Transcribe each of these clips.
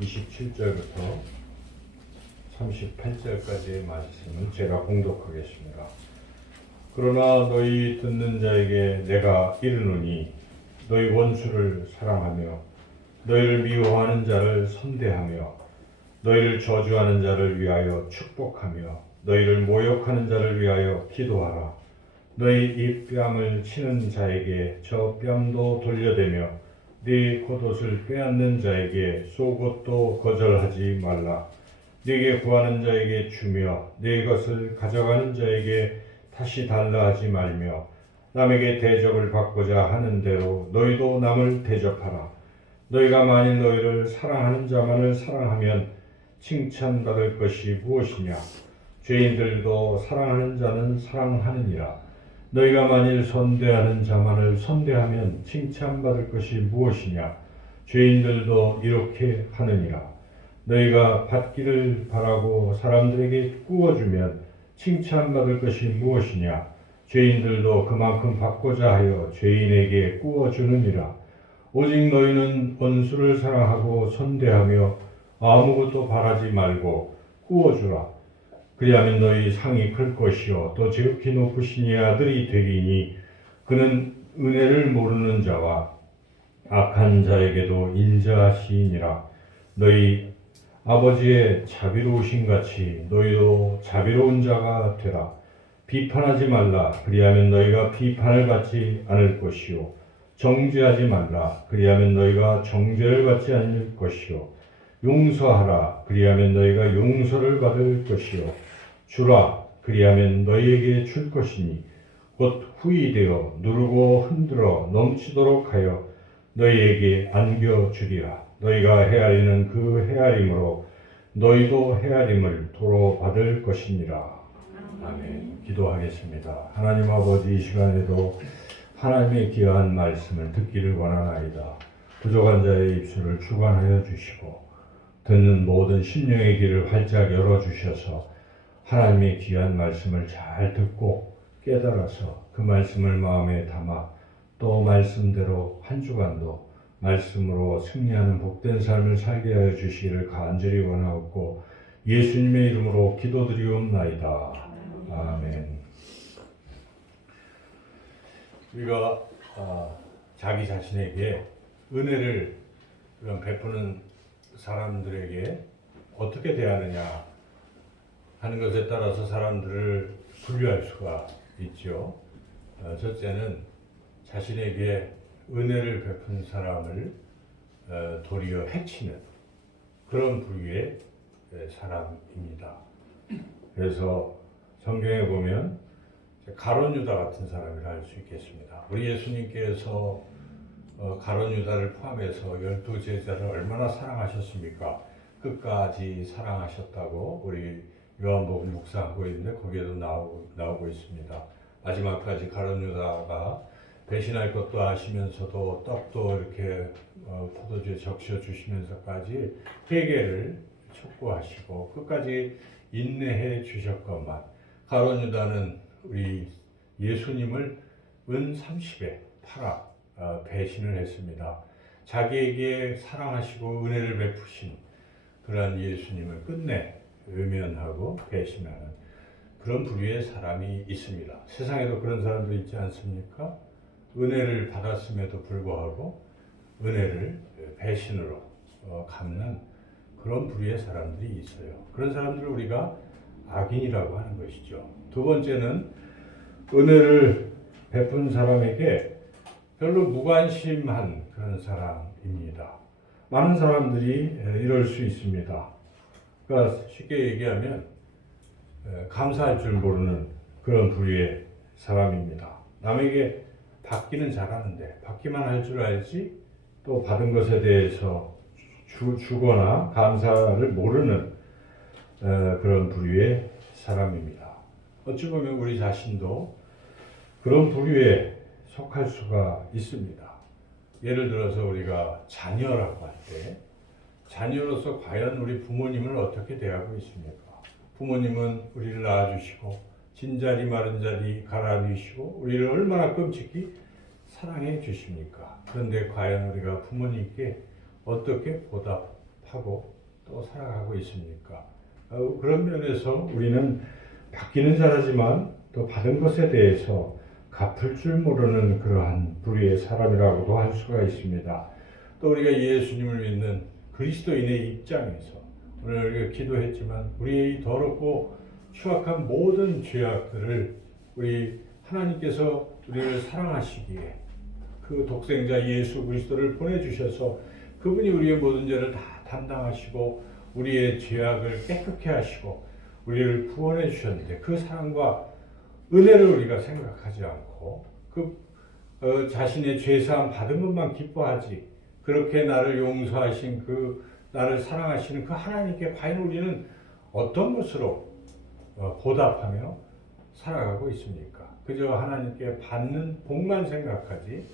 27절부터 38절까지의 말씀을 제가 봉독하겠습니다. 그러나 너희 듣는 자에게 내가 이르노니 너희 원수를 사랑하며 너희를 미워하는 자를 선대하며 너희를 저주하는 자를 위하여 축복하며 너희를 모욕하는 자를 위하여 기도하라. 너희 입뺨을 치는 자에게 저 뺨도 돌려대며 네 겉옷을 빼앗는 자에게 속옷도 거절하지 말라. 네게 구하는 자에게 주며 네 것을 가져가는 자에게 다시 달라 하지 말며 남에게 대접을 받고자 하는 대로 너희도 남을 대접하라. 너희가 만일 너희를 사랑하는 자만을 사랑하면 칭찬받을 것이 무엇이냐? 죄인들도 사랑하는 자는 사랑하느니라. 너희가 만일 선대하는 자만을 선대하면 칭찬받을 것이 무엇이냐? 죄인들도 이렇게 하느니라. 너희가 받기를 바라고 사람들에게 구워주면 칭찬받을 것이 무엇이냐? 죄인들도 그만큼 받고자 하여 죄인에게 구워주느니라. 오직 너희는 원수를 사랑하고 선대하며 아무것도 바라지 말고 구워주라. 그리하면 너희 상이 클 것이요 또 지극히 높으신 이 아들이 되리니 그는 은혜를 모르는 자와 악한 자에게도 인자하시니라. 너희 아버지의 자비로우신 같이 너희도 자비로운 자가 되라. 비판하지 말라. 그리하면 너희가 비판을 받지 않을 것이요 정죄하지 말라. 그리하면 너희가 정죄를 받지 않을 것이요 용서하라. 그리하면 너희가 용서를 받을 것이요 주라. 그리하면 너희에게 줄 것이니 곧 후이되어 누르고 흔들어 넘치도록 하여 너희에게 안겨주리라. 너희가 헤아리는 그 헤아림으로 너희도 헤아림을 도로 받을 것이니라. 아멘. 기도하겠습니다. 하나님 아버지, 이 시간에도 하나님의 귀한 말씀을 듣기를 원하나이다. 부족한 자의 입술을 주관하여 주시고 듣는 모든 심령의 귀를 활짝 열어주셔서 하나님의 귀한 말씀을 잘 듣고 깨달아서 그 말씀을 마음에 담아 또 말씀대로 한 주간도 말씀으로 승리하는 복된 삶을 살게 하여 주시기를 간절히 원하옵고 예수님의 이름으로 기도드리옵나이다. 아멘. 우리가 자기 자신에게 은혜를 베푸는 사람들에게 어떻게 대하느냐 하는 것에 따라서 사람들을 분류할 수가 있죠. 첫째는 자신에게 은혜를 베푼 사람을 도리어 해치는 그런 부류의 사람입니다. 그래서 성경에 보면 가룟 유다 같은 사람이라 할 수 있겠습니다. 우리 예수님께서 가룟 유다를 포함해서 12제자를 얼마나 사랑하셨습니까? 끝까지 사랑하셨다고 우리 요한복음 묵상하고 있는데 거기에도 나오고 있습니다. 마지막까지 가룟 유다가 배신할 것도 아시면서도 떡도 이렇게 포도주에 적셔 주시면서까지 회개를 촉구하시고 끝까지 인내해 주셨건만 가룟 유다는 우리 예수님을 은 30에 팔아 배신을 했습니다. 자기에게 사랑하시고 은혜를 베푸신 그러한 예수님을 끝내 외면하고 배신하는 그런 부류의 사람이 있습니다. 세상에도 그런 사람도 있지 않습니까? 은혜를 받았음에도 불구하고 은혜를 배신으로 갚는 그런 부류의 사람들이 있어요. 그런 사람들을 우리가 악인이라고 하는 것이죠. 두 번째는 은혜를 베푼 사람에게 별로 무관심한 그런 사람입니다. 많은 사람들이 이럴 수 있습니다. 그러니까 쉽게 얘기하면 감사할 줄 모르는 그런 부류의 사람입니다. 남에게 받기는 잘하는데 받기만 할 줄 알지 또 받은 것에 대해서 주거나 감사를 모르는 그런 부류의 사람입니다. 어찌 보면 우리 자신도 그런 부류에 속할 수가 있습니다. 예를 들어서 우리가 자녀라고 할 때 자녀로서 과연 우리 부모님을 어떻게 대하고 있습니까? 부모님은 우리를 낳아주시고 진자리 마른 자리 갈아주시고 우리를 얼마나 끔찍히 사랑해 주십니까? 그런데 과연 우리가 부모님께 어떻게 보답 하고 또 살아가고 있습니까? 그런 면에서 우리는 받기는 잘하지만 또 받은 것에 대해서 갚을 줄 모르는 그러한 불의의 사람이라고도 할 수가 있습니다. 또 우리가 예수님을 믿는 그리스도인의 입장에서 오늘 우리가 기도했지만 우리의 더럽고 추악한 모든 죄악들을 우리 하나님께서 우리를 사랑하시기에 그 독생자 예수 그리스도를 보내주셔서 그분이 우리의 모든 죄를 다 담당하시고 우리의 죄악을 깨끗게 하시고 우리를 구원해 주셨는데 그 사랑과 은혜를 우리가 생각하지 않고 자신의 죄사함 받은 것만 기뻐하지 그렇게 나를 용서하신 나를 사랑하시는 그 하나님께 과연 우리는 어떤 것으로 보답하며 살아가고 있습니까? 그저 하나님께 받는 복만 생각하지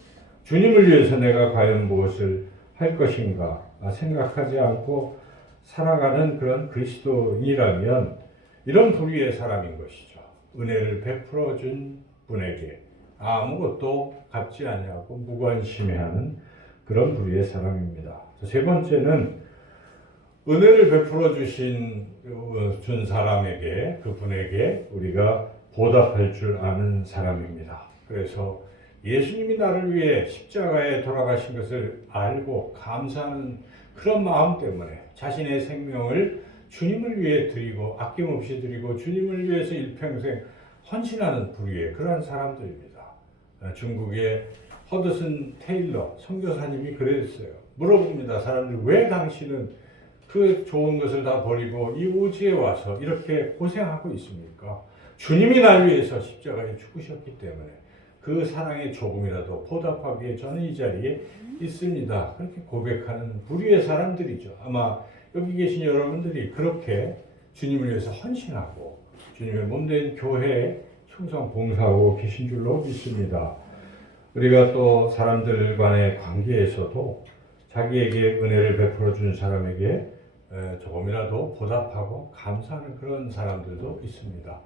주님을 위해서 내가 과연 무엇을 할 것인가 생각하지 않고 살아가는 그런 그리스도인이라면 이런 부류의 사람인 것이죠. 은혜를 베풀어 준 분에게 아무것도 갚지 아니하고 무관심해하는 그런 부류의 사람입니다. 세 번째는 은혜를 베풀어 준 사람에게 그분에게 우리가 보답할 줄 아는 사람입니다. 그래서 예수님이 나를 위해 십자가에 돌아가신 것을 알고 감사하는 그런 마음 때문에 자신의 생명을 주님을 위해 드리고 아낌없이 드리고 주님을 위해서 일평생 헌신하는 부류의 그러한 사람들입니다. 중국의 허드슨 테일러 선교사님이 그랬어요. 물어봅니다. 사람들 왜 당신은 그 좋은 것을 다 버리고 이 오지에 와서 이렇게 고생하고 있습니까? 주님이 날 위해서 십자가에 죽으셨기 때문에 그 사랑에 조금이라도 보답하기 위해 저는 이 자리에 있습니다. 그렇게 고백하는 부류의 사람들이죠. 아마 여기 계신 여러분들이 그렇게 주님을 위해서 헌신하고 주님의 몸된 교회에 충성 봉사하고 계신 줄로 믿습니다. 우리가 또 사람들 간의 관계에서도 자기에게 은혜를 베풀어 준 사람에게 조금이라도 보답하고 감사하는 그런 사람들도 있습니다.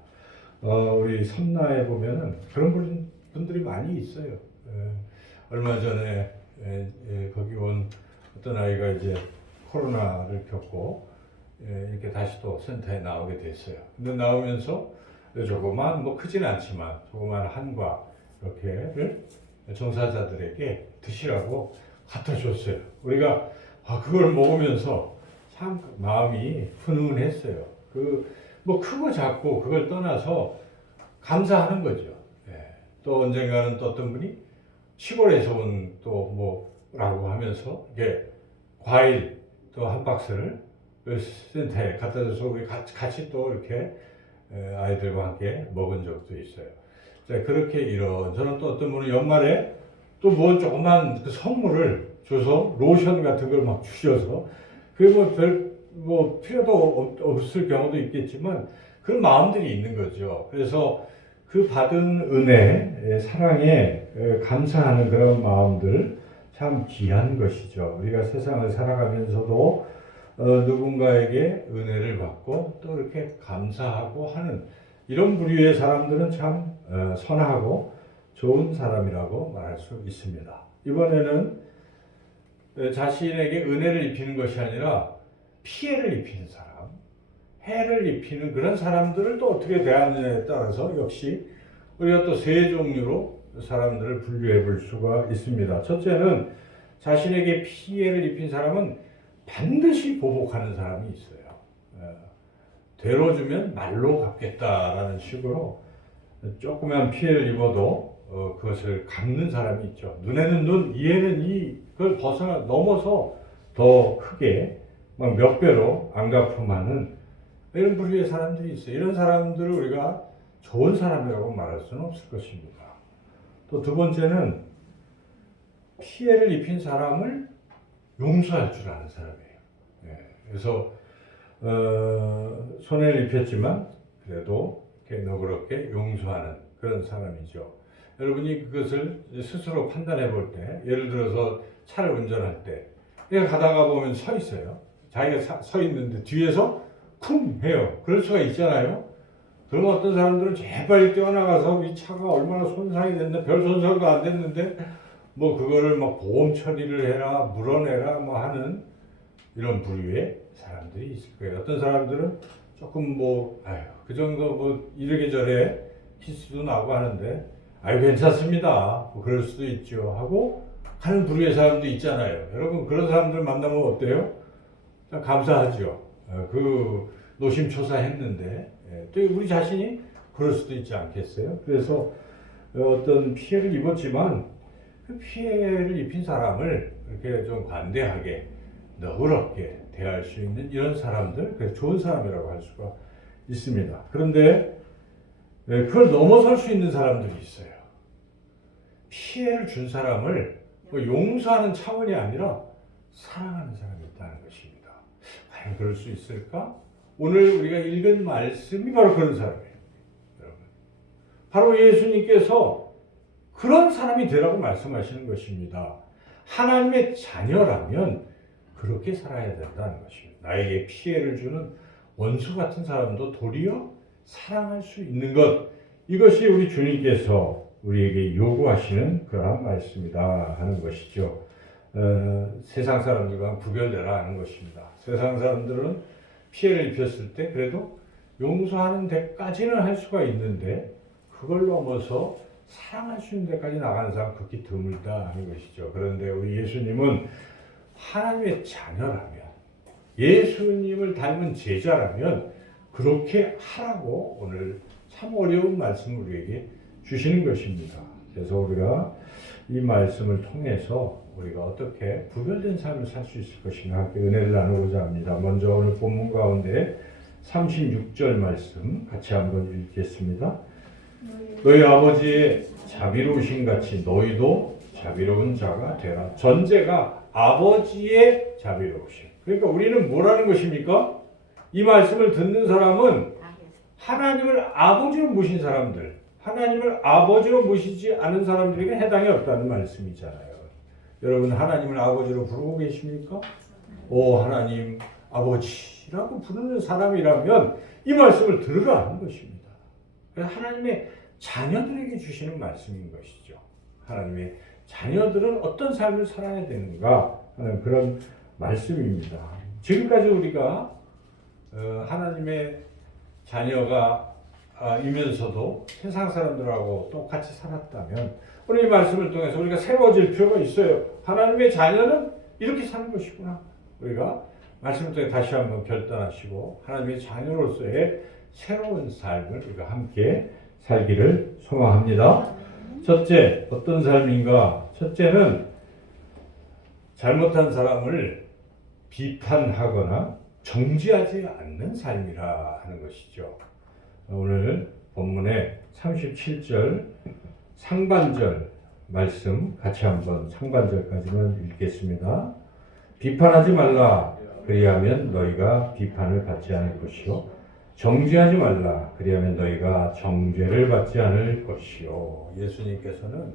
우리 섬나에 보면은 그런 분들이 많이 있어요. 얼마 전에 거기 온 어떤 아이가 이제 코로나를 겪고 이렇게 다시 또 센터에 나오게 됐어요. 근데 나오면서 조그만 크진 않지만 조그만 한과 이렇게를 종사자들에게 드시라고 갖다 줬어요. 우리가 그걸 먹으면서 참 마음이 훈훈했어요. 크고 작고 그걸 떠나서 감사하는 거죠. 또 언젠가는 또 어떤 분이 시골에서 온 또 뭐라고 하면서 이게 과일 또 한 박스를 센터에 갖다 줘서 우리 같이 또 이렇게 아이들과 함께 먹은 적도 있어요. 자, 그렇게 저는 또 어떤 분은 연말에 또 뭐 조그만 그 선물을 줘서 로션 같은 걸 막 주셔서 그게 뭐 필요도 없을 경우도 있겠지만 그런 마음들이 있는 거죠. 그래서 그 받은 은혜, 사랑에 감사하는 그런 마음들 참 귀한 것이죠. 우리가 세상을 살아가면서도 누군가에게 은혜를 받고 또 이렇게 감사하고 하는 이런 부류의 사람들은 참 선하고 좋은 사람이라고 말할 수 있습니다. 이번에는 자신에게 은혜를 입히는 것이 아니라 피해를 입히는 사람, 해를 입히는 그런 사람들을 또 어떻게 대하느냐에 따라서 역시 우리가 또 세 종류로 사람들을 분류해 볼 수가 있습니다. 첫째는 자신에게 피해를 입힌 사람은 반드시 보복하는 사람이 있어요. 되로 주면 말로 갚겠다라는 식으로 조그만 피해를 입어도 그것을 갚는 사람이 있죠. 눈에는 눈, 이에는 이, 그걸 넘어서 더 크게 막 몇 배로 안 갚음하는 이런 부류의 사람들이 있어요. 이런 사람들을 우리가 좋은 사람이라고 말할 수는 없을 것입니다. 또 두 번째는 피해를 입힌 사람을 용서할 줄 아는 사람이에요. 그래서 손해를 입혔지만 그래도 이렇게 너그럽게 용서하는 그런 사람이죠. 여러분이 그것을 스스로 판단해 볼 때, 예를 들어서 차를 운전할 때, 내가 가다가 보면 서 있어요. 자기가 서 있는데 뒤에서 쿵 해요. 그럴 수가 있잖아요. 그러면 어떤 사람들은 재빨리 뛰어나가서 이 차가 얼마나 손상이 됐는데, 별 손상도 안 됐는데, 그거를 보험 처리를 해라, 물어내라, 하는 이런 부류의 사람들이 있을 거예요. 어떤 사람들은 조금 그 정도 이래저래 키스도 나고 하는데, 괜찮습니다. 그럴 수도 있죠. 하고 하는 부류의 사람도 있잖아요. 여러분, 그런 사람들 만나면 어때요? 감사하죠. 노심초사했는데, 또 우리 자신이 그럴 수도 있지 않겠어요? 그래서 어떤 피해를 입었지만, 그 피해를 입힌 사람을 이렇게 좀 관대하게, 너그럽게 대할 수 있는 이런 사람들, 그래서 좋은 사람이라고 할 수가 있습니다. 그런데 그걸 넘어설 수 있는 사람들이 있어요. 피해를 준 사람을 용서하는 차원이 아니라 사랑하는 사람이 있다는 것입니다. 과연 그럴 수 있을까? 오늘 우리가 읽은 말씀이 바로 그런 사람이에요. 여러분, 바로 예수님께서 그런 사람이 되라고 말씀하시는 것입니다. 하나님의 자녀라면 그렇게 살아야 된다는 것입니다. 나에게 피해를 주는 원수 같은 사람도 도리어 사랑할 수 있는 것, 이것이 우리 주님께서 우리에게 요구하시는 그러한 말씀이다 하는 것이죠. 세상 사람들과 구별되라 하는 것입니다. 세상 사람들은 피해를 입혔을 때 그래도 용서하는 데까지는 할 수가 있는데, 그걸 넘어서 사랑할 수 있는 데까지 나가는 사람 극히 드물다 하는 것이죠. 그런데 우리 예수님은 하나님의 자녀라면, 예수님을 닮은 제자라면 그렇게 하라고 오늘 참 어려운 말씀을 우리에게 주시는 것입니다. 그래서 우리가 이 말씀을 통해서 우리가 어떻게 구별된 삶을 살 수 있을 것인가 함께 은혜를 나누고자 합니다. 먼저 오늘 본문 가운데 36절 말씀 같이 한번 읽겠습니다. 너희 아버지의 자비로우신 같이 너희도 자비로운 자가 되라. 전제가 아버지의 자비로우심. 그러니까 우리는 뭐라는 것입니까? 이 말씀을 듣는 사람은 하나님을 아버지로 모신 사람들, 하나님을 아버지로 모시지 않은 사람들에게 해당이 없다는 말씀이잖아요. 여러분, 하나님을 아버지로 부르고 계십니까? 오 하나님 아버지라고 부르는 사람이라면 이 말씀을 들으라 하는 것입니다. 하나님의 자녀들에게 주시는 말씀인 것이죠. 하나님의 자녀들은 어떤 삶을 살아야 되는가 하는 그런 말씀입니다. 지금까지 우리가 하나님의 자녀가 이면서도 세상 사람들하고 똑같이 살았다면 오늘 이 말씀을 통해서 우리가 새로워질 필요가 있어요. 하나님의 자녀는 이렇게 사는 것이구나. 우리가 말씀을 통해 다시 한번 결단하시고 하나님의 자녀로서의 새로운 삶을 우리가 함께 살기를 소망합니다. 첫째, 어떤 삶인가? 첫째는 잘못한 사람을 비판하거나 정지하지 않는 삶이라 하는 것이죠. 오늘 본문의 37절 상반절 말씀 같이 한번 상반절까지만 읽겠습니다. 비판하지 말라. 그리하면 너희가 비판을 받지 않을 것이요. 정죄하지 말라. 그리하면 너희가 정죄를 받지 않을 것이요. 예수님께서는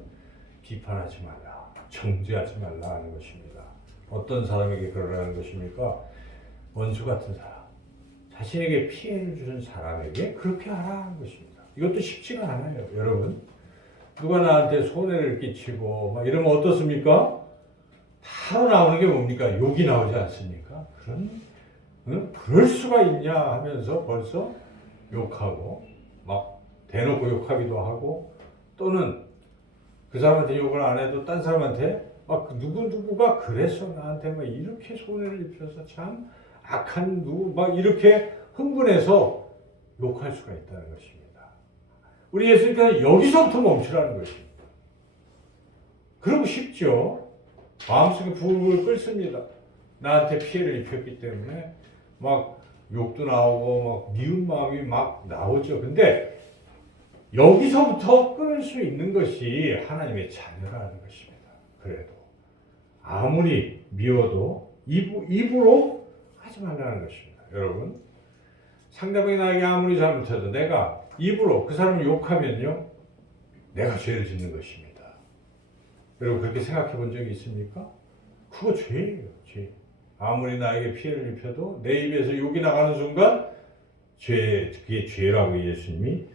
비판하지 말라, 정죄하지 말라 하는 것입니다. 어떤 사람에게 그러라는 것입니까? 원수 같은 사람, 자신에게 피해를 주는 사람에게 그렇게 하라는 것입니다. 이것도 쉽지가 않아요. 여러분, 누가 나한테 손해를 끼치고 막 이러면 어떻습니까? 바로 나오는 게 뭡니까? 욕이 나오지 않습니까? 그럴 수가 있냐 하면서 벌써 욕하고 막 대놓고 욕하기도 하고, 또는 그 사람한테 욕을 안 해도 딴 사람한테 막 누구가 그랬어 나한테 막 이렇게 손해를 입혀서 참 악한 누구 막 이렇게 흥분해서 욕할 수가 있다는 것입니다. 우리 예수님께서 여기서부터 멈추라는 것입니다. 그러고 싶죠. 마음속에 불을 끓습니다. 나한테 피해를 입혔기 때문에 막 욕도 나오고 막 미운 마음이 막 나오죠. 근데 여기서부터 끊을 수 있는 것이 하나님의 자녀라는 것입니다. 그래도 아무리 미워도 입으로 하지 말라는 것입니다. 여러분, 상대방이 나에게 아무리 잘못해도 내가 입으로 그 사람을 욕하면요, 내가 죄를 짓는 것입니다. 여러분, 그렇게 생각해 본 적이 있습니까? 그거 죄예요, 죄. 아무리 나에게 피해를 입혀도 내 입에서 욕이 나가는 순간 그게 죄라고 예수님이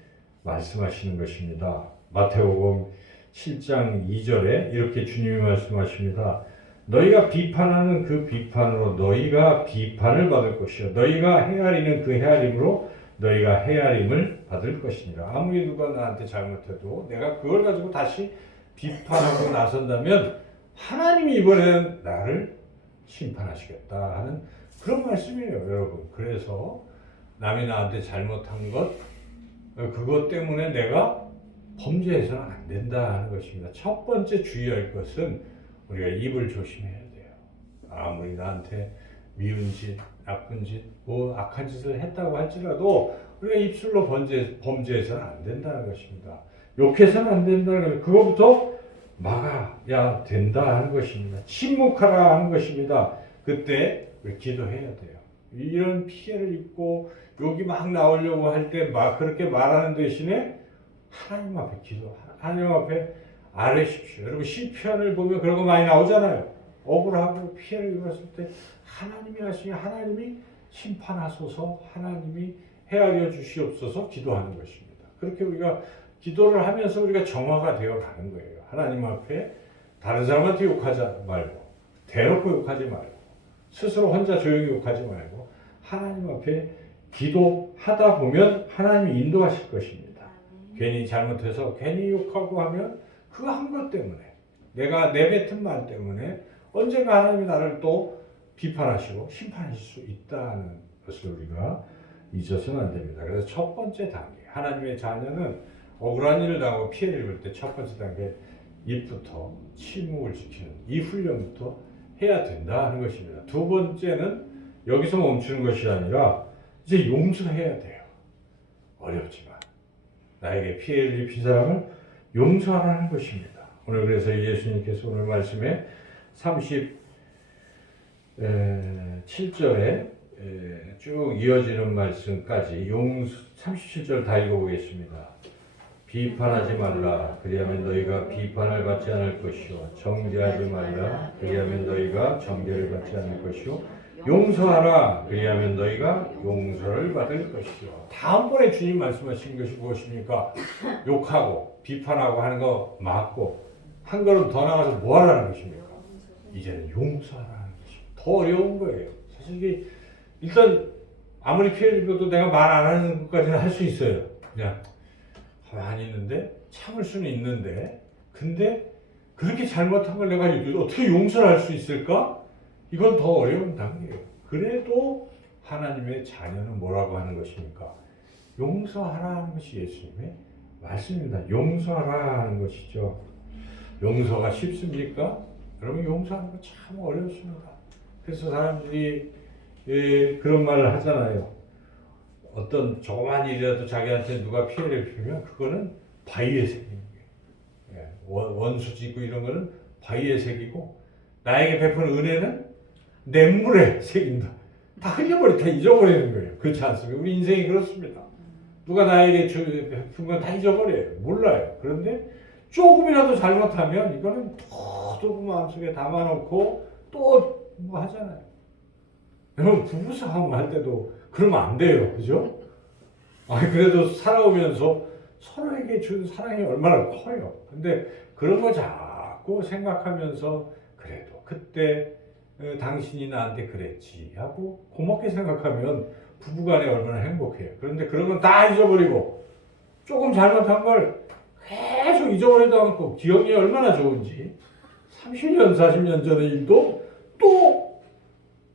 말씀하시는 것입니다. 마태복음 7장 2절에 이렇게 주님이 말씀하십니다. 너희가 비판하는 그 비판으로 너희가 비판을 받을 것이요 너희가 헤아리는 그 헤아림으로 너희가 헤아림을 받을 것이니라. 아무리 누가 나한테 잘못해도 내가 그걸 가지고 다시 비판하고 나선다면 하나님이 이번에는 나를 심판하시겠다 하는 그런 말씀이에요, 여러분. 그래서 남이 나한테 잘못한 것 그것 때문에 내가 범죄해서는 안 된다 하는 것입니다. 첫 번째 주의할 것은 우리가 입을 조심해야 돼요. 아무리 나한테 미운 짓, 나쁜 짓, 뭐 악한 짓을 했다고 할지라도 우리가 입술로 범죄해서는 안 된다는 것입니다. 욕해서는 안 된다는 것입니다. 그거부터 막아야 된다 하는 것입니다. 침묵하라 하는 것입니다. 그때 우리 기도해야 돼요. 이런 피해를 입고 욕이 막 나오려고 할 때 막 그렇게 말하는 대신에 하나님 앞에 하나님 앞에 아뢰십시오. 여러분 시편을 보면 그런 거 많이 나오잖아요. 억울하고 피해를 입었을 때 하나님이 하시니 하나님이 심판하소서, 하나님이 헤아려 주시옵소서 기도하는 것입니다. 그렇게 우리가 기도를 하면서 우리가 정화가 되어 가는 거예요. 하나님 앞에 다른 사람한테 욕하지 말고, 대놓고 욕하지 말고, 스스로 혼자 조용히 욕하지 말고 하나님 앞에 기도하다 보면 하나님이 인도하실 것입니다. 괜히 잘못해서 괜히 욕하고 하면 그거 한 것 때문에 내가 내뱉은 말 때문에 언젠가 하나님이 나를 또 비판하시고 심판하실 수 있다는 것을 우리가 잊어서는 안 됩니다. 그래서 첫 번째 단계, 하나님의 자녀는 억울한 일을 당하고 피해를 입을 때 첫 번째 단계 입부터 침묵을 지키는 이 훈련부터 해야 된다 하는 것입니다. 두 번째는 여기서 멈추는 것이 아니라 이제 용서해야 돼요. 어렵지만 나에게 피해를 입힌 사람을 용서하라는 것입니다. 오늘 그래서 예수님께서 오늘 말씀에 37절에 쭉 이어지는 말씀까지 37절 다 읽어보겠습니다. 비판하지 말라 그리하면 너희가 비판을 받지 않을 것이요 정죄하지 말라 그리하면 너희가 정죄를 받지 않을 것이요 용서하라 그리하면 너희가 용서를 받을 것이요. 다음번에 주님 말씀하신 것이 무엇입니까? 욕하고 비판하고 하는 거 맞고 한 걸음 더 나가서 뭐 하라는 것입니까? 이제는 용서하라는 것입니다. 더 어려운 거예요. 사실 이게 일단 아무리 피해를 입어도 내가 말 안 하는 것까지는 할 수 있어요. 그냥 가만히 있는데 참을 수는 있는데 근데 그렇게 잘못한 걸 내가 어떻게 용서를 할 수 있을까? 이건 더 어려운 단계예요. 그래도 하나님의 자녀는 뭐라고 하는 것입니까? 용서하라는 것이 예수님의 말씀입니다. 용서하라 하는 것이죠. 용서가 쉽습니까? 여러분 용서하는 거 참 어렵습니다. 그래서 사람들이 그런 말을 하잖아요. 어떤 조그만 일이라도 자기한테 누가 피해를 입히면 그거는 바위에 새기는 거예요. 원수 짓고 이런 거는 바위에 새기고 나에게 베푸는 은혜는 냇물에 새긴다. 다 흘려버리고 다 잊어버리는 거예요. 그렇지 않습니까? 우리 인생이 그렇습니다. 누가 나에게 베푼 건 다 잊어버려요. 몰라요. 그런데 조금이라도 잘못하면 이거는 더 마음속에 담아놓고 또 뭐 하잖아요. 여러분 부부싸움 할 때도 그러면 안 돼요. 그죠? 그래도 살아오면서 서로에게 준 사랑이 얼마나 커요. 근데 그런 거 자꾸 생각하면서 그래도 그때 당신이 나한테 그랬지 하고 고맙게 생각하면 부부간에 얼마나 행복해요. 그런데 그런 건 다 잊어버리고 조금 잘못한 걸 계속 잊어버리도 않고 기억이 얼마나 좋은지 30년, 40년 전의 일도 또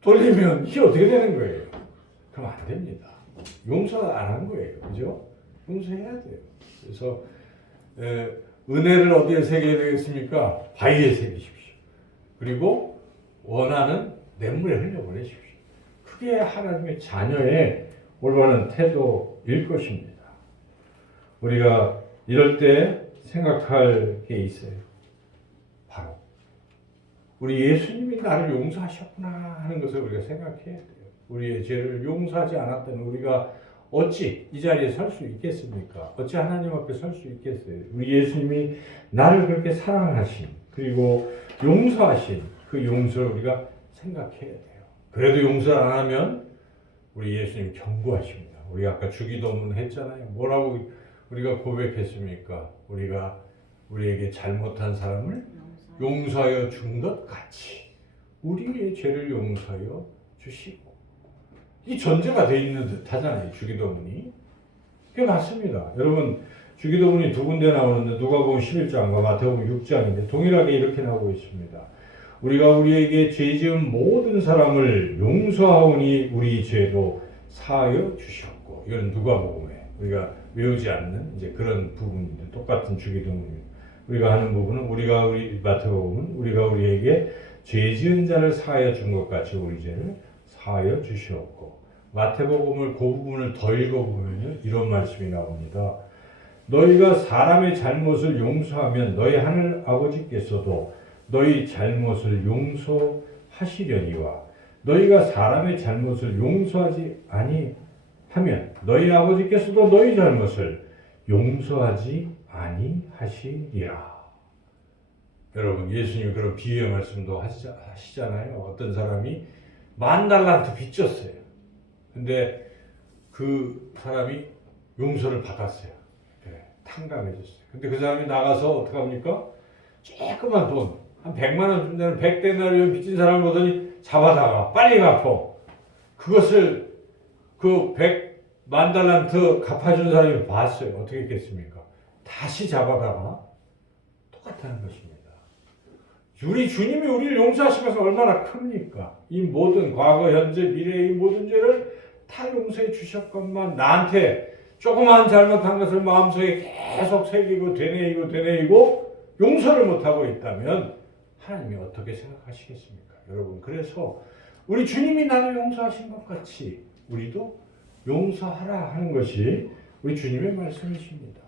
돌리면 이게 어떻게 되는 거예요? 그럼 안 됩니다. 용서 안 한 거예요. 그죠? 용서해야 돼요. 그래서 은혜를 어디에 새겨야 되겠습니까? 바위에 새기십시오. 그리고 원하는 냇물에 흘려보내십시오. 그게 하나님의 자녀의 올바른 태도일 것입니다. 우리가 이럴 때 생각할 게 있어요. 바로 우리 예수님이 나를 용서하셨구나 하는 것을 우리가 생각해야 돼요. 우리의 죄를 용서하지 않았다면 우리가 어찌 이 자리에 설 수 있겠습니까? 어찌 하나님 앞에 설 수 있겠어요? 우리 예수님이 나를 그렇게 사랑하신 그리고 용서하신 그 용서를 우리가 생각해야 돼요. 그래도 용서를 안 하면 우리 예수님 경고하십니다. 우리가 아까 주기도문 했잖아요. 뭐라고 우리가 고백했습니까? 우리가 우리에게 잘못한 사람을 용서하여 준 것 같이 우리의 죄를 용서하여 주시고. 이 전제가 돼 있는 듯 하잖아요. 주기도문이. 그게 맞습니다. 여러분, 주기도문이 두 군데 나오는데 누가복음 11장과 마태복음 6장인데 동일하게 이렇게 나오고 있습니다. 우리가 우리에게 죄 지은 모든 사람을 용서하오니 우리 죄도 사하여 주셨고. 이건 누가복음에 우리가 외우지 않는 이제 그런 부분인데 똑같은 주기도문입니다. 우리가 하는 부분은 우리 마태복음은 우리가 우리에게 죄 지은 자를 사하여 준 것 같이 우리 죄를 사하여 주시옵고. 마태복음을 그 부분을 더 읽어보면 이런 말씀이 나옵니다. 너희가 사람의 잘못을 용서하면 너희 하늘 아버지께서도 너희 잘못을 용서하시려니와 너희가 사람의 잘못을 용서하지 아니하면 너희 아버지께서도 너희 잘못을 용서하지 아니하시리라. 여러분, 예수님이 그런 비유의 말씀도 하시잖아요. 어떤 사람이 10,000달란트 빚졌어요. 근데 그 사람이 용서를 받았어요. 그래, 탕감해줬어요. 근데 그 사람이 나가서 어떡합니까? 조그만 돈, 한 100만 원 준다는 100데나리온 빚진 사람을 보더니 잡아다가 빨리 갚어. 그것을 그 100,000,000달란트 갚아준 사람이 봤어요. 어떻게 했겠습니까? 다시 잡아다가 똑같다는 것입니다. 우리 주님이 우리를 용서하신 것은 얼마나 큽니까? 이 모든 과거, 현재, 미래의 모든 죄를 다 용서해 주셨건만 나한테 조그만 잘못한 것을 마음속에 계속 새기고 되뇌이고 용서를 못하고 있다면 하나님이 어떻게 생각하시겠습니까? 여러분, 그래서 우리 주님이 나를 용서하신 것 같이 우리도 용서하라 하는 것이 우리 주님의 말씀이십니다.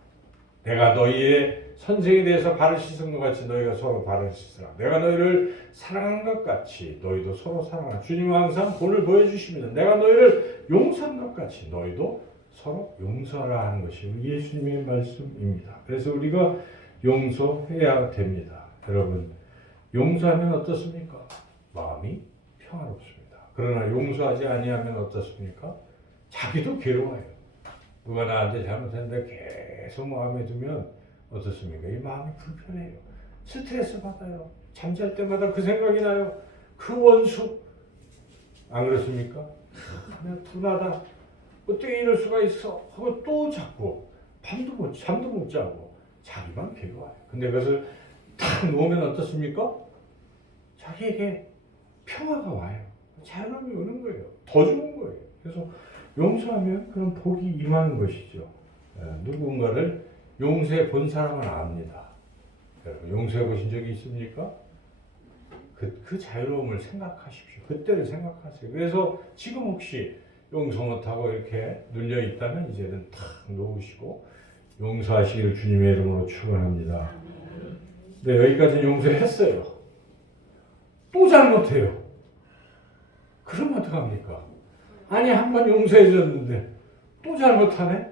내가 너희의 선생에 대해서 발을 씻은 것 같이 너희가 서로 발을 씻으라. 내가 너희를 사랑한 것 같이 너희도 서로 사랑하라. 주님은 항상 본을 보여주십니다. 내가 너희를 용서한 것 같이 너희도 서로 용서하라 하는 것이 예수님의 말씀입니다. 그래서 우리가 용서해야 됩니다. 여러분, 용서하면 어떻습니까? 마음이 평화롭습니다. 그러나 용서하지 아니하면 어떻습니까? 자기도 괴로워요. 누가 나한테 잘못했는데 계속 마음에 두면 어떻습니까? 이 마음이 불편해요. 스트레스 받아요. 잠잘 때마다 그 생각이 나요. 그 원수. 안 그렇습니까? 그냥 둔하다. 어떻게 이럴 수가 있어? 하고 또 자꾸 잠도 못 자고 자기만 괴로워요. 근데 그것을 딱 놓으면 어떻습니까? 자기에게 평화가 와요. 자유함이 오는 거예요. 더 좋은 거예요. 그래서 용서하면 그런 복이 임하는 것이죠. 누군가를 용서해 본 사람은 압니다. 여러분, 용서해 보신 적이 있습니까? 그 자유로움을 생각하십시오. 그때를 생각하세요. 그래서 지금 혹시 용서 못하고 이렇게 눌려 있다면 이제는 탁 놓으시고 용서하시기를 주님의 이름으로 축원합니다. 네, 여기까지 용서했어요. 또 잘못해요. 그러면 어떡합니까? 아니, 한 번 용서해 줬는데 또 잘못하네?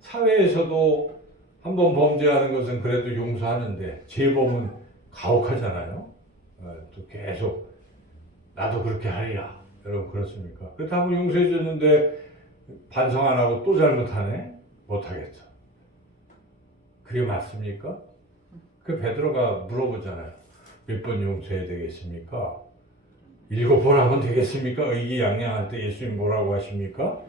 사회에서도 한 번 범죄하는 것은 그래도 용서하는데 재범은 가혹하잖아요. 또 계속 나도 그렇게 하리라. 여러분, 그렇습니까? 그렇다 한 번 용서해 줬는데 반성 안 하고 또 잘못하네? 못하겠어. 그게 맞습니까? 그 베드로가 물어보잖아요. 몇 번 용서해야 되겠습니까? 7번 하면 되겠습니까? 의기양양할 때 예수님 뭐라고 하십니까?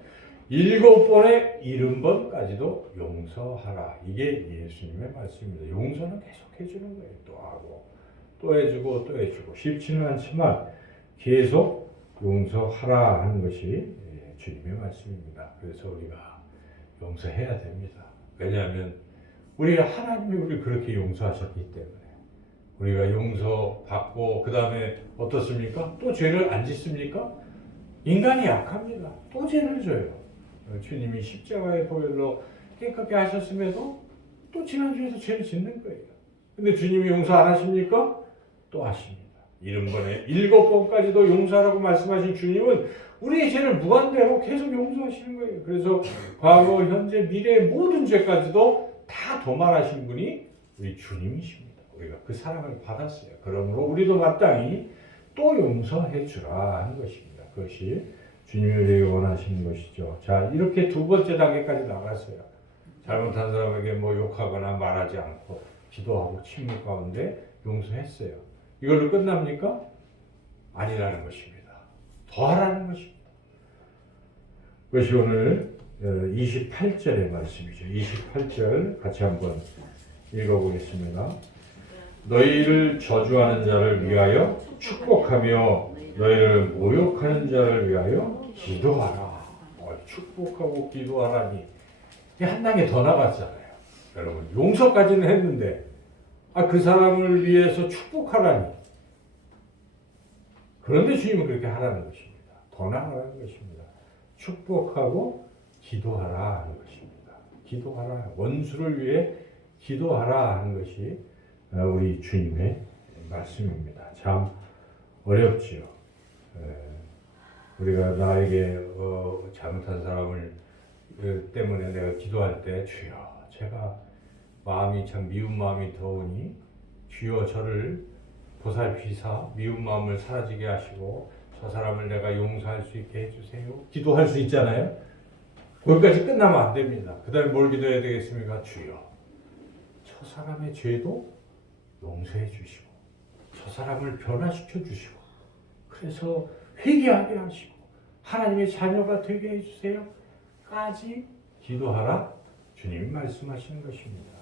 7번에 70번까지도 용서하라. 이게 예수님의 말씀입니다. 용서는 계속 해주는 거예요. 또 하고 또 해주고 또 해주고 쉽지는 않지만 계속 용서하라 하는 것이 주님의 말씀입니다. 그래서 우리가 용서해야 됩니다. 왜냐하면 우리가 하나님이 우리를 그렇게 용서하셨기 때문에 우리가 용서받고 그 다음에 어떻습니까? 또 죄를 안 짓습니까? 인간이 약합니다. 또 죄를 져요. 주님이 십자가의 보혈로 깨끗게 하셨음에도 또 지난주에도 죄를 짓는 거예요. 근데 주님이 용서 안 하십니까? 또 하십니다. 70번에 7번까지도 용서하라고 말씀하신 주님은 우리의 죄를 무한대로 계속 용서하시는 거예요. 그래서 과거, 현재, 미래의 모든 죄까지도 다 도말하신 분이 우리 주님이십니다. 우리가 그 사랑을 받았어요. 그러므로 우리도 마땅히 또 용서해 주라 하는 것입니다. 그것이 주님이 우리에게 원하시는 것이죠. 자, 이렇게 두 번째 단계까지 나갔어요. 잘못한 사람에게 뭐 욕하거나 말하지 않고 기도하고 침묵 가운데 용서했어요. 이걸로 끝납니까? 아니라는 것입니다. 더 하라는 것입니다. 그것이 오늘 28절의 말씀이죠. 28절 같이 한번 읽어보겠습니다. 너희를 저주하는 자를 위하여 축복하며 너희를 모욕하는 자를 위하여 기도하라. 축복하고 기도하라니 한 단계 더 나갔잖아요. 여러분 용서까지는 했는데 그 사람을 위해서 축복하라니. 그런데 주님은 그렇게 하라는 것입니다. 더 나가라는 것입니다. 축복하고 기도하라 하는 것입니다. 기도하라. 원수를 위해 기도하라 하는 것이 우리 주님의 말씀입니다. 참 어렵지요. 우리가 나에게 잘못한 사람을 때문에 내가 기도할 때 주여 제가 마음이 참 미운 마음이 더우니 주여 저를 보살피사 미운 마음을 사라지게 하시고 저 사람을 내가 용서할 수 있게 해주세요. 기도할 수 있잖아요. 거기까지 끝나면 안 됩니다. 그 다음에 뭘 기도해야 되겠습니까? 주여 저 사람의 죄도 용서해 주시고 저 사람을 변화시켜 주시고 그래서 회개하게 하시고 하나님의 자녀가 되게 해주세요. 까지 기도하라 주님이 말씀하시는 것입니다.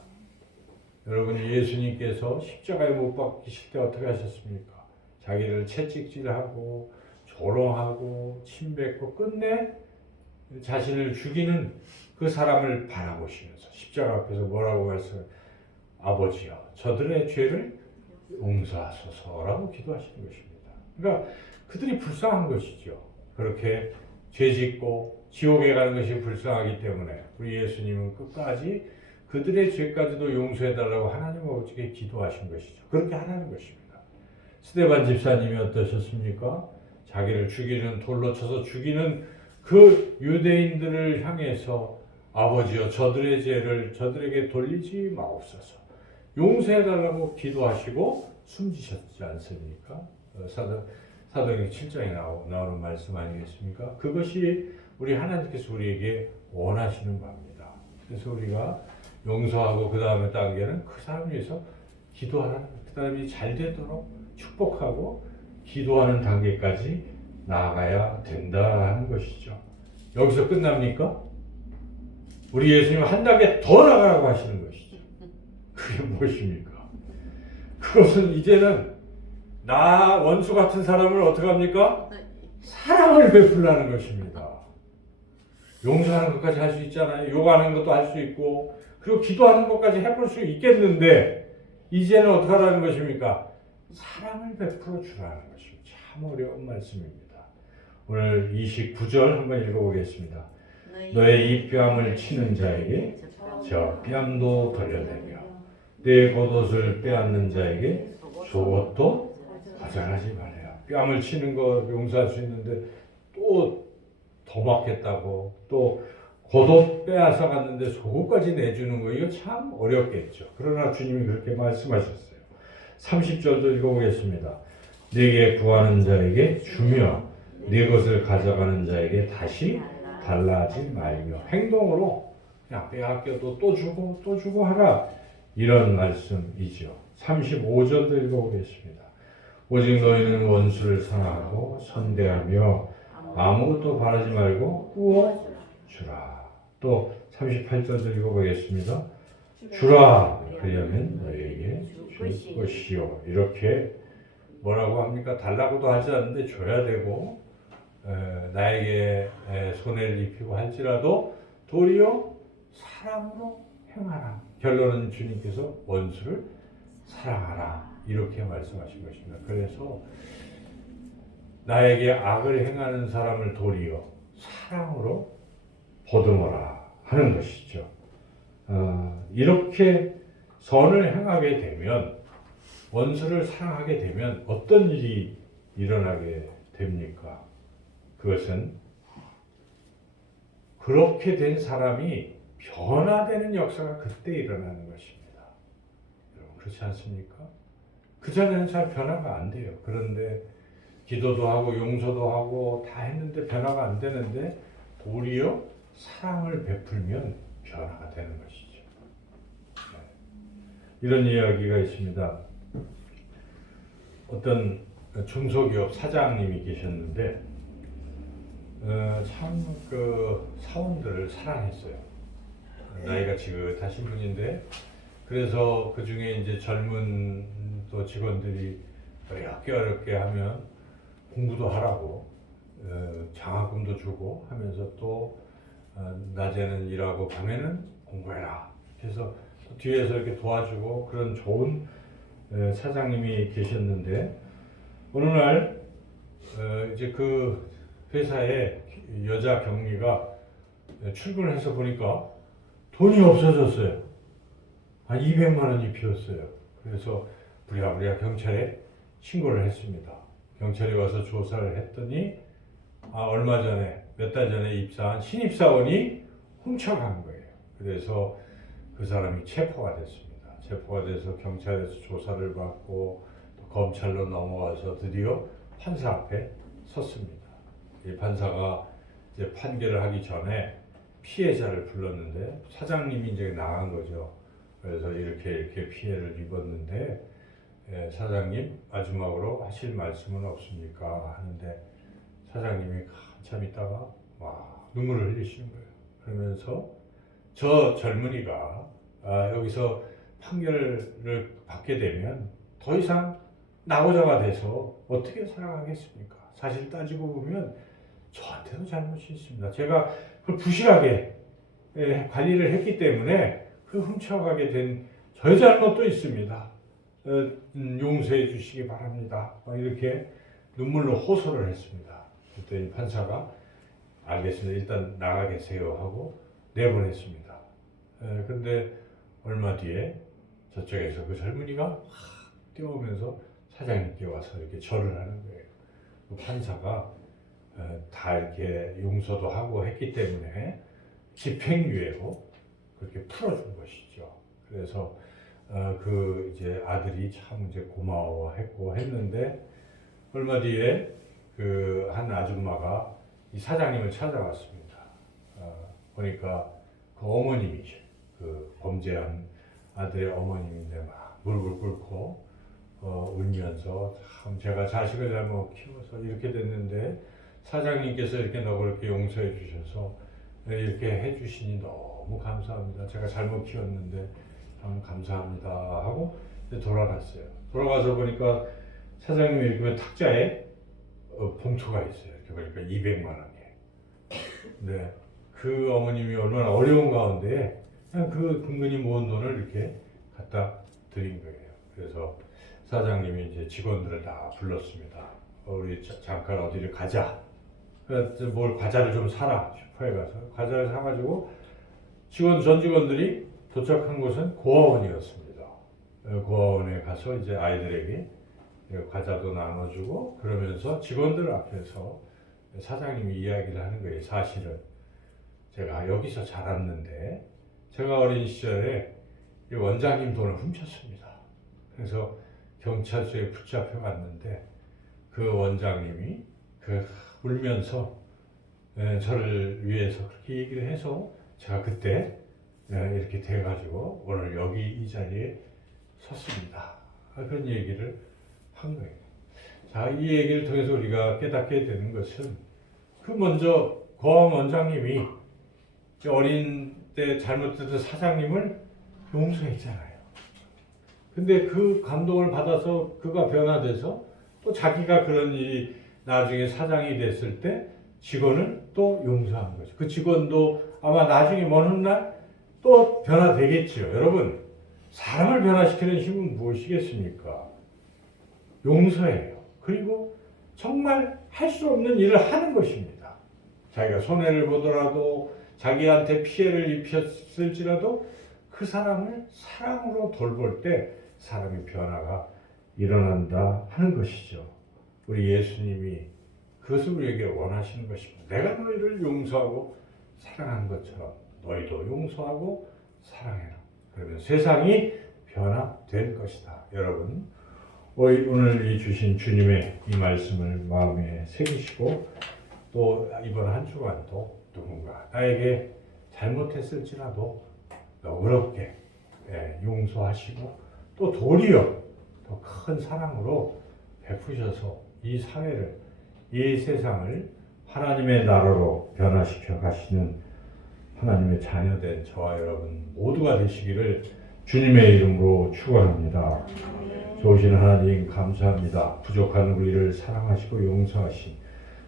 여러분 예수님께서 십자가에 못 박히실 때 어떻게 하셨습니까? 자기를 채찍질하고 조롱하고 침뱉고 끝내 자신을 죽이는 그 사람을 바라보시면서 십자가 앞에서 뭐라고 말씀을 아버지여 저들의 죄를 용서하소서라고 기도하시는 것입니다. 그러니까 그들이 불쌍한 것이죠. 그렇게 죄짓고 지옥에 가는 것이 불쌍하기 때문에 우리 예수님은 끝까지 그들의 죄까지도 용서해달라고 하나님 아버지께 기도하신 것이죠. 그렇게 하라는 것입니다. 스데반 집사님이 어떠셨습니까? 자기를 죽이는 돌로 쳐서 죽이는 그 유대인들을 향해서 아버지여 저들의 죄를 저들에게 돌리지 마옵소서. 용서해달라고 기도하시고 숨지셨지 않습니까? 사도행전 7장에 나오는 말씀 아니겠습니까? 그것이 우리 하나님께서 우리에게 원하시는 바입니다. 그래서 우리가 용서하고 그 다음에 단계는 그 사람 위해서 기도하라는 그 사람이 잘 되도록 축복하고 기도하는 단계까지 나아가야 된다 하는 것이죠. 여기서 끝납니까? 우리 예수님은 한 단계 더 나가라고 하시는 것이죠. 그게 무엇입니까? 그것은 이제는 나 원수 같은 사람을 어떻게 합니까? 사랑을 베풀라는 것입니다. 용서하는 것까지 할 수 있잖아요. 욕하는 것도 할 수 있고 그리고 기도하는 것까지 해볼 수 있겠는데 이제는 어떻게 하라는 것입니까? 사랑을 베풀어 주라는 것입니다. 참 어려운 말씀입니다. 오늘 29절 한번 읽어보겠습니다. 너의 이 뺨을 치는 자에게 저 뺨도 돌려내며 내 겉옷을 빼앗는 자에게 속옷도 거절하지 말아요. 뺨을 치는 거 용서할 수 있는데 또 더 맞겠다고 또 겉옷 빼앗아 갔는데 속옷까지 내주는 거 이거 참 어렵겠죠. 그러나 주님이 그렇게 말씀하셨어요. 30절도 읽어보겠습니다. 내게 구하는 자에게 주며 네 것을 가져가는 자에게 다시 달라하지 말며 행동으로 그냥 빼앗겨도 또 주고 또 주고 하라 이런 말씀이죠. 35절도 읽어보겠습니다. 오직 너희는 원수를 사랑하고 선대하며 아무것도 바라지 말고 구워 주라. 또 38절도 읽어보겠습니다. 주라 그러면 너희에게 줄 것이요. 이렇게 뭐라고 합니까? 달라고도 하지 않는데 줘야 되고 나에게 손해를 입히고 할지라도 도리어 사랑으로 행하라. 결론은 주님께서 원수를 사랑하라 이렇게 말씀하신 것입니다. 그래서 나에게 악을 행하는 사람을 도리어 사랑으로 보듬어라 하는 것이죠. 이렇게 선을 행하게 되면 원수를 사랑하게 되면 어떤 일이 일어나게 됩니까? 그것은 그렇게 된 사람이 변화되는 역사가 그때 일어나는 것입니다. 여러분 그렇지 않습니까? 그전에는 잘 변화가 안 돼요. 그런데 기도도 하고 용서도 하고 다 했는데 변화가 안 되는데 도리어 사랑을 베풀면 변화가 되는 것이죠. 이런 이야기가 있습니다. 어떤 중소기업 사장님이 계셨는데 참 그 사원들을 사랑했어요. 나이가 지긋하신 분인데 그래서 그 중에 이제 젊은 또 직원들이 어렵게 하면 공부도 하라고 장학금도 주고 하면서 또 낮에는 일하고 밤에는 공부해라. 그래서 뒤에서 이렇게 도와주고 그런 좋은 사장님이 계셨는데 어느 날 이제 그 회사에 여자 경리가 출근을 해서 보니까 돈이 없어졌어요. 한 200만 원이 비었어요. 그래서 부랴부랴 경찰에 신고를 했습니다. 경찰이 와서 조사를 했더니 얼마 전에 몇 달 전에 입사한 신입사원이 훔쳐간 거예요. 그래서 그 사람이 체포가 됐습니다. 체포가 돼서 경찰에서 조사를 받고 또 검찰로 넘어와서 드디어 판사 앞에 섰습니다. 이 판사가 이제 판결을 하기 전에 피해자를 불렀는데 사장님이 이제 나간 거죠. 그래서 이렇게 피해를 입었는데 사장님 마지막으로 하실 말씀은 없습니까? 하는데 사장님이 한참 있다가 눈물을 흘리시는 거예요. 그러면서 저 젊은이가 여기서 판결을 받게 되면 더 이상 낙오자가 돼서 어떻게 살아가겠습니까? 사실 따지고 보면 저한테도 잘못이 있습니다. 제가 그걸 부실하게 관리를 했기 때문에 그 훔쳐가게 된 저의 잘못도 있습니다. 용서해 주시기 바랍니다. 이렇게 눈물로 호소를 했습니다. 그랬더니 판사가 알겠습니다. 일단 나가 계세요 하고 내보냈습니다. 근데 얼마 뒤에 저쪽에서 그 젊은이가 뛰어오면서 사장님께 와서 이렇게 절을 하는 거예요. 그 판사가 다 이렇게 용서도 하고 했기 때문에 집행유예로 그렇게 풀어준 것이죠. 그래서 그 이제 아들이 참 이제 고마워했고 했는데 얼마 뒤에 그 한 아줌마가 이 사장님을 찾아왔습니다. 보니까 그 어머님이죠. 그 범죄한 아들의 어머님인데 막 무릎을 꿇고 울면서 참 제가 자식을 잘못 키워서 이렇게 됐는데 사장님께서 이렇게 너그럽게 용서해 주셔서 이렇게 해주시니 너무 감사합니다. 제가 잘못 키웠는데 참 감사합니다 하고 돌아갔어요. 돌아가서 보니까 사장님이 이렇게 탁자에 봉투가 있어요. 이렇게 보니까 200만 원이에요. 네, 그 어머님이 얼마나 어려운 가운데 그냥 그 근근히 모은 돈을 이렇게 갖다 드린 거예요. 그래서 사장님이 이제 직원들을 다 불렀습니다. 우리 잠깐 어디를 가자. 그래서 뭘 과자를 좀 사라. 슈퍼에 가서 과자를 사가지고 전 직원들이 도착한 곳은 고아원이었습니다. 고아원에 가서 이제 아이들에게 과자도 나눠주고 그러면서 직원들 앞에서 사장님이 이야기를 하는 거예요. 사실은 제가 여기서 자랐는데 제가 어린 시절에 원장님 돈을 훔쳤습니다. 그래서 경찰서에 붙잡혀 갔는데 그 원장님이 울면서 저를 위해서 그렇게 얘기를 해서 제가 그때 이렇게 돼가지고 오늘 여기 이 자리에 섰습니다. 그런 얘기를 한 거예요. 자, 이 얘기를 통해서 우리가 깨닫게 되는 것은 그 먼저 고아원 원장님이 어린 때 잘못했던 사장님을 용서했잖아요. 근데 그 감동을 받아서 그가 변화돼서 또 자기가 그런 일이 나중에 사장이 됐을 때 직원을 또 용서한 거죠. 그 직원도 아마 나중에 먼 훗날 또 변화되겠죠. 여러분, 사람을 변화시키는 힘은 무엇이겠습니까? 용서예요. 그리고 정말 할 수 없는 일을 하는 것입니다. 자기가 손해를 보더라도 자기한테 피해를 입혔을지라도 그 사람을 사랑으로 돌볼 때 사람의 변화가 일어난다 하는 것이죠. 우리 예수님이 그것을 우리에게 원하시는 것입니다. 내가 너희를 용서하고 사랑한 것처럼 너희도 용서하고 사랑해라. 그러면 세상이 변화될 것이다. 여러분, 오늘 이 주신 주님의 이 말씀을 마음에 새기시고 또 이번 한 주간도 누군가 나에게 잘못했을지라도 너그럽게 용서하시고 또 도리어 더 큰 사랑으로 베푸셔서 이 사회를, 이 세상을 하나님의 나라로 변화시켜 가시는 하나님의 자녀된 저와 여러분 모두가 되시기를 주님의 이름으로 축원합니다. 좋으신 하나님 감사합니다. 부족한 우리를 사랑하시고 용서하신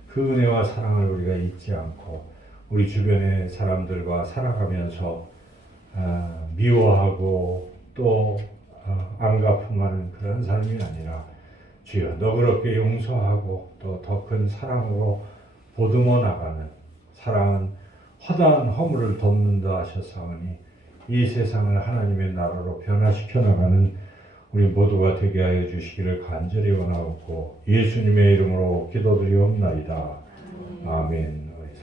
그 은혜와 사랑을 우리가 잊지 않고 우리 주변의 사람들과 살아가면서 미워하고 또 안가품하는 그런 삶이 아니라 주여 너그럽게 용서하고 또 더 큰 사랑으로 보듬어 나가는 사랑은 허다한 허물을 덮는다 하셨사오니 이 세상을 하나님의 나라로 변화시켜 나가는 우리 모두가 되게 하여 주시기를 간절히 원하옵고 예수님의 이름으로 기도드리옵나이다. 아멘.